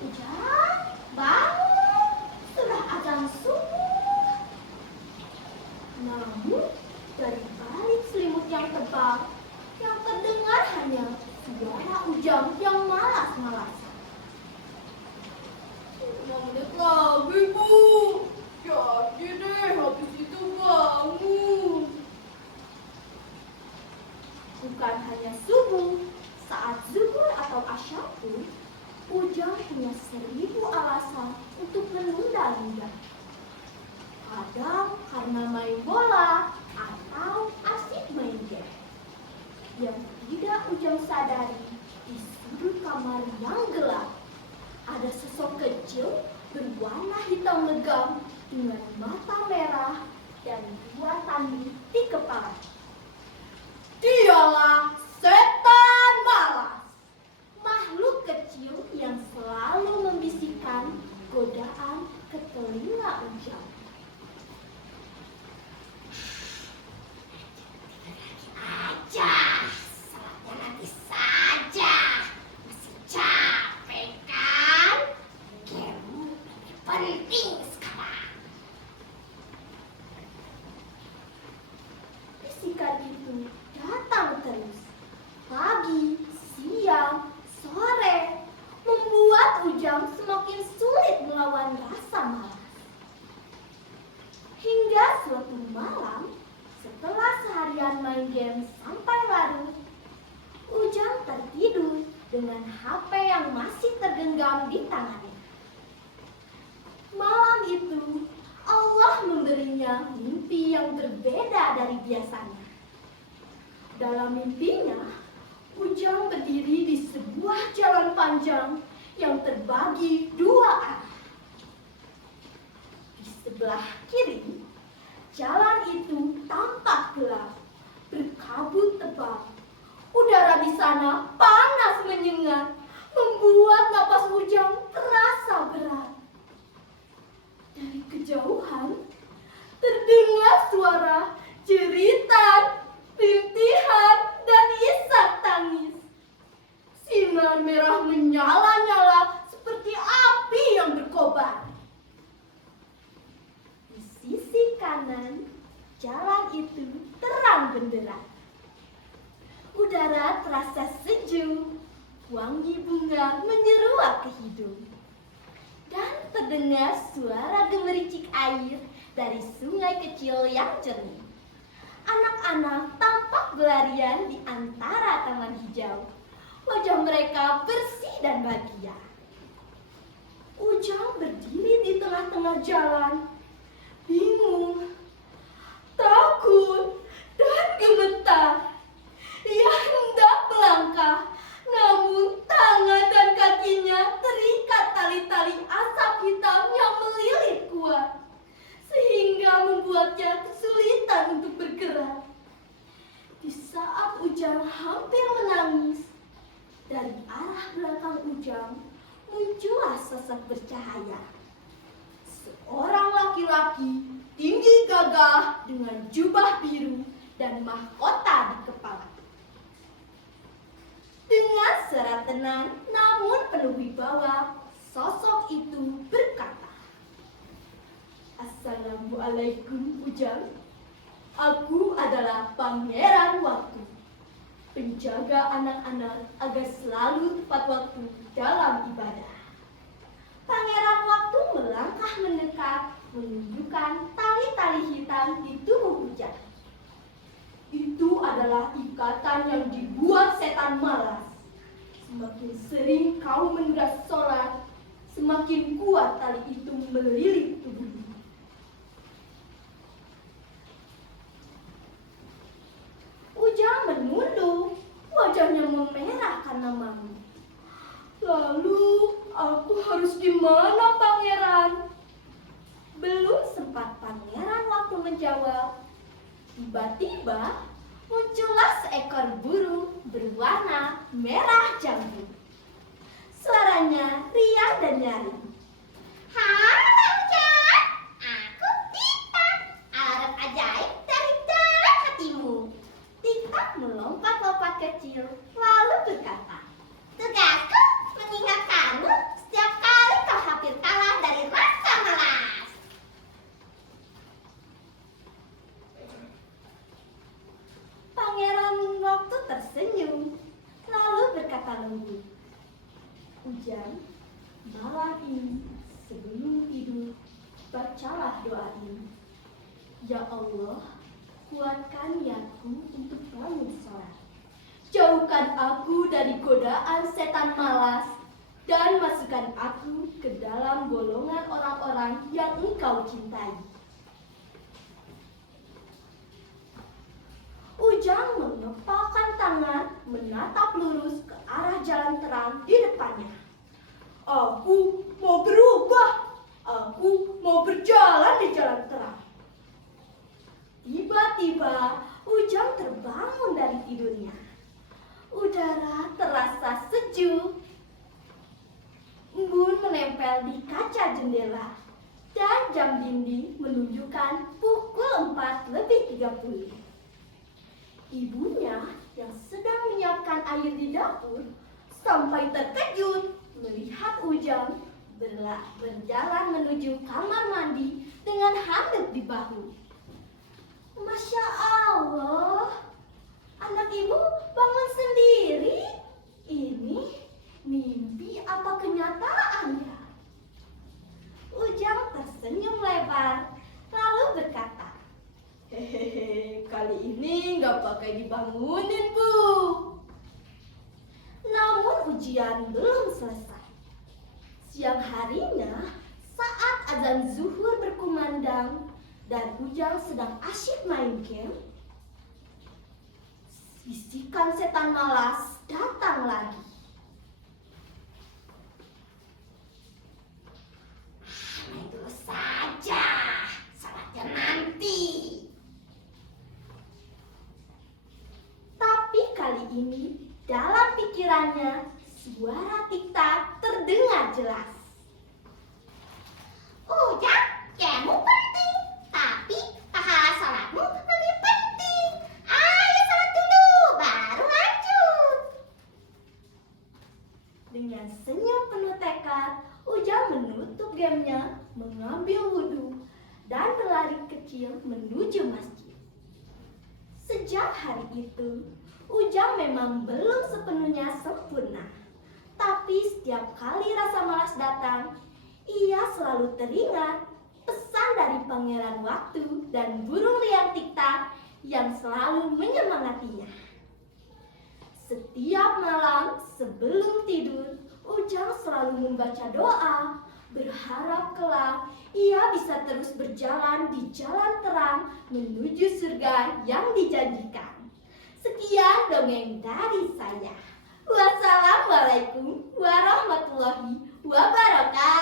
Ujang, bangun, sudah azan subuh. Namun, dari balik selimut yang tebal, yang terdengar hanya suara Ujang yang malas-malasan. 5 menit lagi, Bu. Jadi deh, habis itu bangun. Bukan hanya subuh, saat zuhur atau asyar pun, Ujang punya 1000 alasan untuk menunda-nunda. Kadang karena main bola atau asik main game. Yang tidak Ujang sadari, di sudut kamar yang gelap, ada sosok kecil berwarna hitam legam dengan mata merah dan 2 tanduk di kepala. Dialah setan malas. Makhluk kecil yang selalu membisikkan godaan ke telinga Ujang. Aja, salatnya nanti saja. Masih capek kan? Game lebih penting sekarang. Bisikan itu datang terus, pagi, siang, sore, membuat Ujang semakin sulit melawan rasa malas. Hingga suatu malam, setelah seharian main game sampai larut, Ujang tertidur dengan HP yang masih tergenggam di tangannya. Malam itu, Allah memberinya mimpi yang berbeda dari biasanya. Dalam mimpinya, Ujang berdiri di sebuah jalan panjang yang terbagi 2 arah. Di sebelah kiri, jalan itu tampak gelap, berkabut tebal. Udara di sana panas menyengat, membuat napas Ujang terasa berat. Dari kejauhan, terdengar suara jeritan, rintihan, dan isak tangis. Sinar merah menyala-nyala seperti api yang berkobar. Di sisi kanan, jalan itu terang benderang. Udara terasa sejuk, wangi bunga menyeruak ke hidung. Dan terdengar suara gemericik air dari sungai kecil yang jernih. Anak-anak tampak berlarian di antara taman hijau. Wajah mereka bersih dan bahagia. Ujang berdiri di tengah-tengah jalan, bingung, takut, dan gemetar. Ia hendak melangkah, namun tangan dan kakinya terikat tali-tali asap hitam yang melilit kuat, sehingga membuatnya kesulitan untuk bergerak. Di saat Ujang hampir menangis, dari arah belakang Ujang muncullah sosok bercahaya. Seorang laki-laki tinggi gagah dengan jubah biru dan mahkota di kepala. Dengan suara tenang namun penuh wibawa, sosok itu berkata, "Assalamualaikum Ujang. Aku adalah Pangeran Waktu, penjaga anak-anak agar selalu tepat waktu dalam ibadah." Pangeran Waktu melangkah mendekat, menunjukkan tali-tali hitam di tubuh Ujang. Itu adalah ikatan yang dibuat setan malas. Semakin sering kau menunda sholat, semakin kuat tali itu melilit tubuhmu. Ujang menunduk, wajahnya memerah karena malu. Lalu, aku harus di mana, Pangeran? Belum sempat Pangeran Waktu menjawab, tiba-tiba muncullah seekor burung berwarna merah jambu. Suaranya riang dan nyaring. Halo Ujang, aku Titan, alarm ajaib dari dalam hatimu. Titan melompat-lompat kecil, lalu berkata, Tugasku mengingatkanmu setiap kali Malam ini sebelum tidur, bacalah doa ini. Ya Allah, kuatkan niatku untuk bangun sholat. Jauhkan aku dari godaan setan malas dan masukkan aku ke dalam golongan orang-orang yang Engkau cintai. Ujang mengepalkan tangan, menatap lurus ke arah jalan terang di depannya. Aku mau berubah. Aku mau berjalan di jalan terang. Tiba-tiba Ujang terbangun dari tidurnya. Udara terasa sejuk. Embun menempel di kaca jendela dan jam dinding menunjukkan pukul 4:30. Ibunya yang sedang menyiapkan air di dapur sampai terkejut melihat Ujang berjalan menuju kamar mandi dengan handuk di bahu. Masya Allah, anak ibu bangun sendiri. Ini mimpi apa kenyataan ya? Ujang tersenyum lebar lalu berkata, "Hehehe, kali ini nggak pakai dibangunin, Bu." Namun ujian belum selesai. Siang harinya, saat azan zuhur berkumandang dan Ujang sedang asyik main game, bisikan setan malas datang lagi. Main dulu saja, salatnya nanti. Tapi kali ini dalam pikirannya suara tik-tak terdengar jelas. Ujang, kamu penting, tapi pahala salatmu lebih penting. Ayo salat dulu, baru lanjut. Dengan senyum penuh tekad, Ujang menutup gamenya, mengambil wudhu, dan berlari kecil menuju masjid. Sejak hari itu, Ujang memang belum sepenuhnya sempurna. Tapi setiap kali rasa malas datang, ia selalu teringat pesan dari Pangeran Waktu dan burung liar tiktak yang selalu menyemangatinya. Setiap malam sebelum tidur, Ujang selalu membaca doa, berharap kelak ia bisa terus berjalan di jalan terang menuju surga yang dijanjikan. Sekian dongeng dari saya. Wassalamualaikum warahmatullahi wabarakatuh.